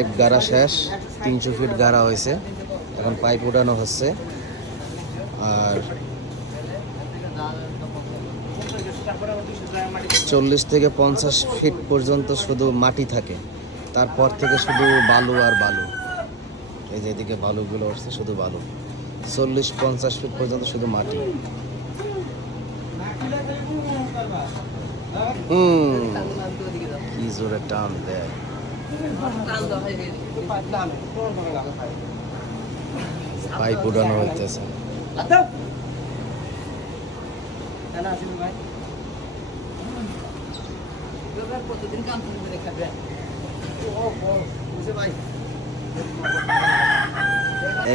Pipe গাড়া শেষ, তিনশো ফিট গাড়া হয়েছে। এখন পাইপ উঠানো হচ্ছে। আর চল্লিশ থেকে পঞ্চাশ ফিট পর্যন্ত শুধু মাটি থাকে। তারপর থেকে শুধু বালু আর বালু। এই যে এদিকে বালুগুলো আসছে শুধু বালু। চল্লিশ, পঞ্চাশ ফিট পর্যন্ত শুধু মাটি। হুম, কি জোরে টান দেয়। পাইপ উঠানো হইতেছে।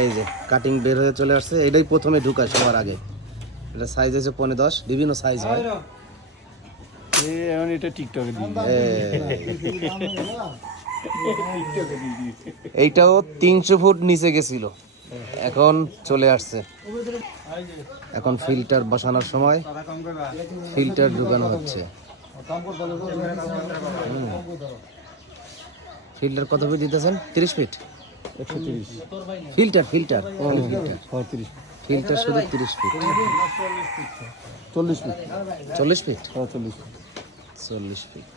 এই যে কাটিং বের হয়ে চলে আসছে। এটাই প্রথমে ঢুকায় সবার আগে। এটা সাইজ আছে পনেরো দশ বিভিন্ন সাইজ হয়। এখন এটা টিকটকে দিই। এইটাও তিনশো ফুট নিচে গেছিল। এখন চলে আসছে। এখন ফিল্টার বসানোর সময় ফিল্টার ঢুকানো হচ্ছে। ফিল্টার কত ফিট দিতেছেন? তিরিশ ফিট? একশো তিরিশ ফিল্টার ফিল্টার ফিল্টার শুধু তিরিশ ফিট। চল্লিশ ফিট। চল্লিশ ফিট। চল্লিশ ফিট।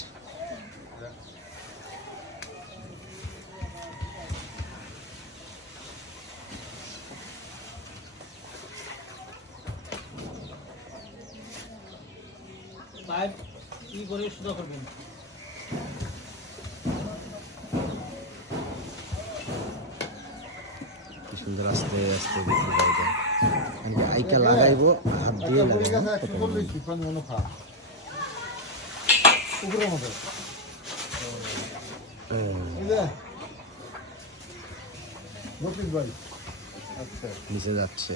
পাইপ কি করে সুদা করবেন? কি সুন্দর আস্তে আস্তে বিক্রি করে দেয় আমি আইকা লাগাইবো? হাত দিয়ে লাগাইবো? নিচে যাচ্ছে।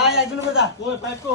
আয় একজন কথা ওই পাইপ কো।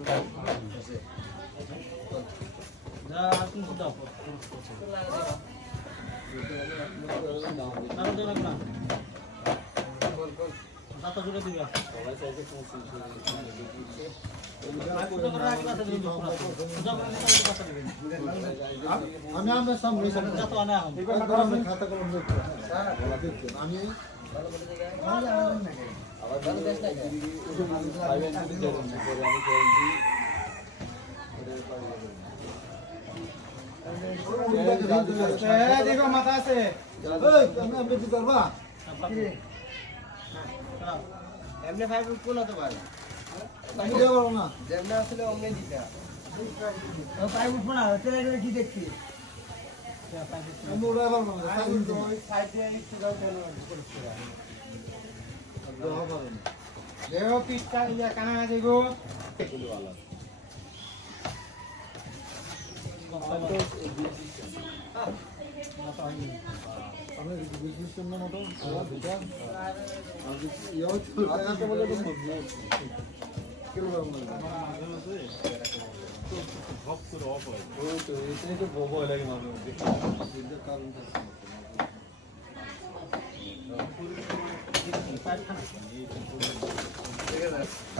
যা আমি আমার সামনে খাতা কলম আমি দেখো মাথা আছে এমনি ফাইভ কোন না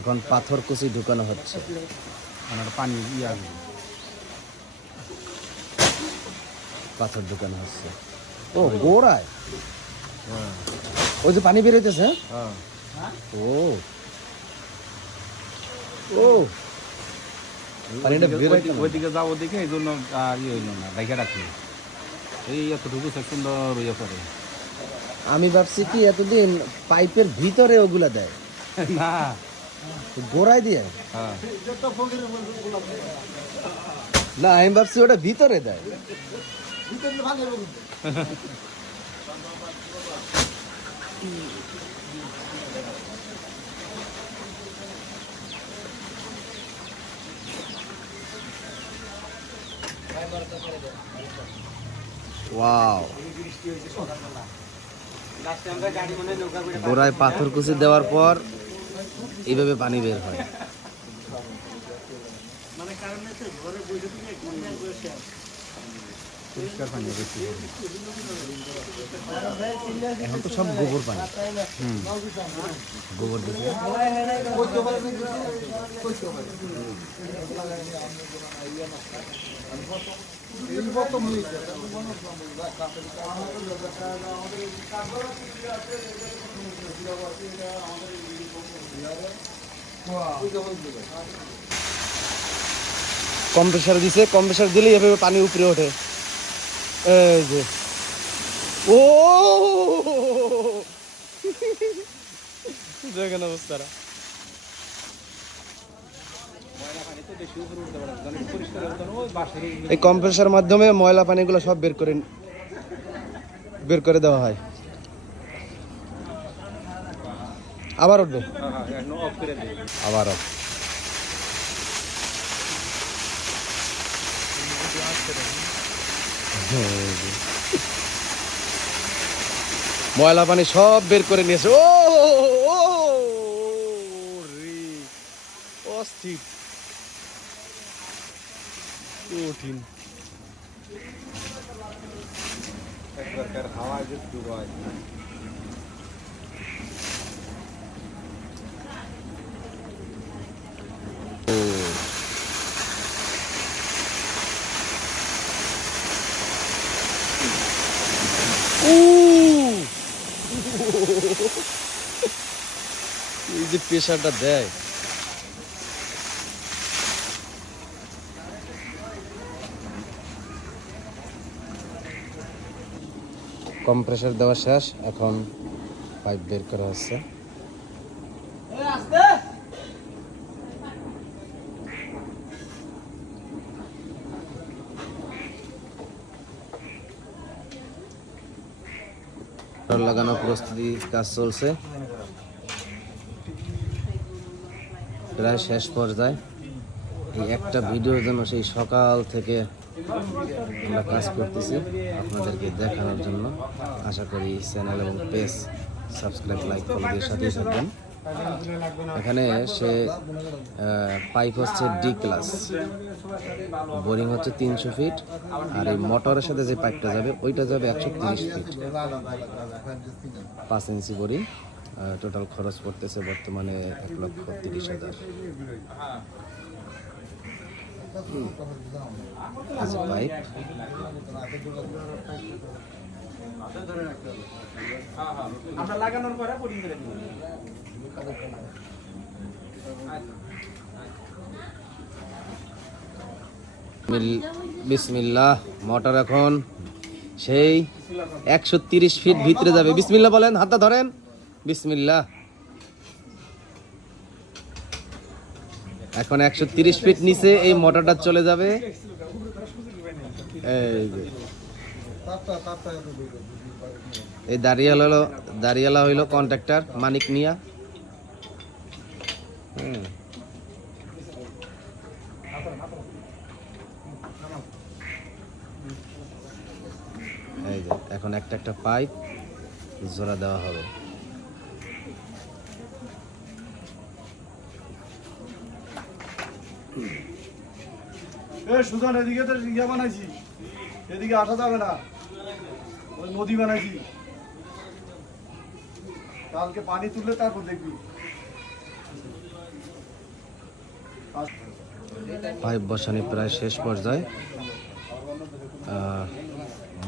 এখন পাথর কুচি ঢুকানো হচ্ছে। আমার পানি ইয়া পাথর ঢুকানো হচ্ছে। ও গোড়ায়? ওই যে পানি বেরোইতেছে হ্যাঁ? ও। ও। পানিটা বেরোয়? ওইদিকে যাও ওদিকে এই জন্য আর ইয়ে হইল না বাইকে রাখি। এই এতটুকু সুন্দর ইয়ে করে। আমি ভাবছি কি এতদিন পাইপের ভিতরে ওগুলা দেয়? না। গোড়ায় দিয়ে? হ্যাঁ। না আমি ভাবছি ওটা ভিতরে দেয়। ওয়াও গোড়ায় পাথর কুচি দেওয়ার পর এইভাবে পানি বের হয়। পরিষ্কার পানি বেশি এখন তো সব গোবর পানি। গোবর দিতে করতে পারে না কিছু করতে পারে এই প্রথম হয়েছে কম্প্রেসার দিছে, কম্প্রেসার দিলেই এভাবে পানি উপরে ওঠে। এই ও! এই কম্প্রেসার মাধ্যমে ময়লা পানিগুলো সব বের করে বের করে দেওয়া হয়। আবার উঠবে? করে ময়লা পানি সব বের করে নিয়েছে। ও অস্থির। কঠিন। একবার হাওয়া যে উহ! এই যে প্রেশারটা দেয়। কম্প্রেসার দেওয়া শেষ এখন পাইপ বের করা হচ্ছে। লাগানোর প্রস্তুতি কাজ চলছে। প্রায় শেষ পর্যায়ে এই একটা ভিডিওর জন্য সেই সকাল থেকে আমরা কাজ করতেছি আপনাদেরকে দেখানোর জন্য। আশা করি চ্যানেল এবং পেজ সাবস্ক্রাইব লাইক ফলো দিয়ে সাথেই থাকবেন। এখানে সে পাইপ হচ্ছে ডি ক্লাস বোরিং হচ্ছে তিনশো ফিট আর এই মোটরের সাথে যে পাইপটা যাবে, ওইটা যাবে একশো তিরিশ ফিট পাঁচ ইঞ্চি বোরিং টোটাল খরচ পড়তেছে বর্তমানে এক লক্ষ তিরিশ হাজার। পাইপ লাগানোর পরে দিই বিল- বিসমিল্লাহ মোটর এখন সেই একশো তিরিশ ফিট ভিতরে যাবে। বিসমিল্লাহ বলেন হাতটা ধরেন। বিসমিল্লাহ। এখন একশো তিরিশ ফিট নিচে এই মোটরটা চলে যাবে। এই যে। এই দাঁড়িয়ালা হলো দাঁড়িয়ালা হইল কন্ট্রাক্টর মানিক মিয়া। এখন একটা একটা পাইপ জোড়া দেওয়া হবে। এ সুজন, এদিকে তো ইয়ে বানাইছি। এদিকে আসা যাবে না। ওই নদী বানাইছি। কালকে পানি তুললে তারপর দেখবি। পাইপ বসানি প্রায় শেষ পর্যায়ে।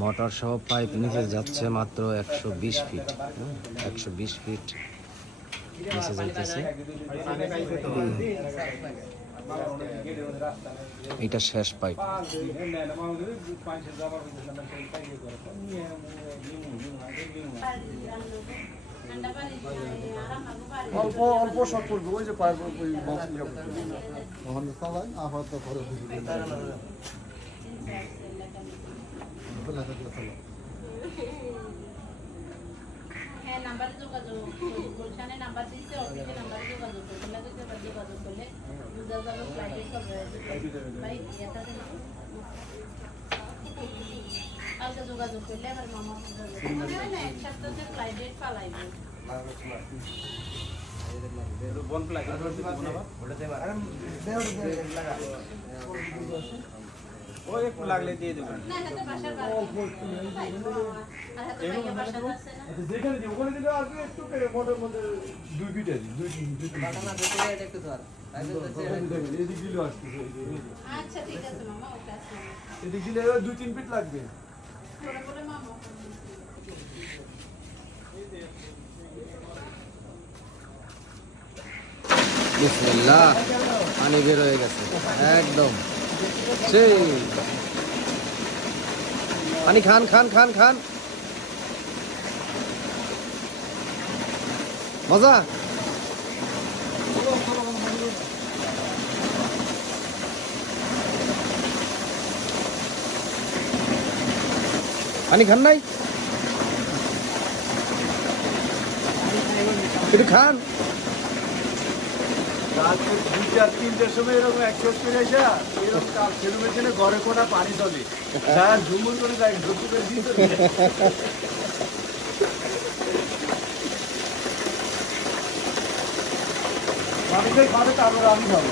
মোটর সহ পাইপ নিচে যাচ্ছে মাত্র একশো বিশ ফিট। একশো বিশ ফিট নিচে যাইতেছে। এটা শেষ পাইপ অল্প অল্প শর্ট পড়বে ওই যে পায়ের ওই বক্স ইয়ে করবে। তখন চালাই আপাতত ঘরে বুঝি নাম্বারে যোগাযোগ। গুলশানে নাম্বার দিচ্ছে অফিসে নাম্বারে যোগাযোগ যদি আবার যোগাযোগ করলে বুঝা যাবে। ফ্লাইটে কবে ভাই এটাতে কালকে যোগাযোগ করলে আবার মামা না না এক সপ্তাহে ফ্লাইট ডেট পালাইবে বন প্লাগ দেবেন না আচ্ছা, যেখানে দিই ওখানে দিলে কি একটু মোটের মধ্যে দুই ফিট আছে দুই তিন দুই তিন দেখেন এদিক দিলে আসতেছে এই যে, এই যে। আচ্ছা ঠিক আছে মামা ওকে আছে এদিক দিলে দুই তিন ফিট লাগবে বিসমিল্লাহ পানি বের হয়ে গেছে একদম সেই। পানি খান খান খান খান। মজা? পানি খান নাই? একটু খান। কালকে দুইটা, তিনটের সময় এরকম অ্যাক্সেস করে এসে এরকম মেশিনে ঘরে কোনা পানি চলে যারা ঝুমুর করে যায় ঢুকু করে দিতে মানুষের খাবে তারপরে আমি খাব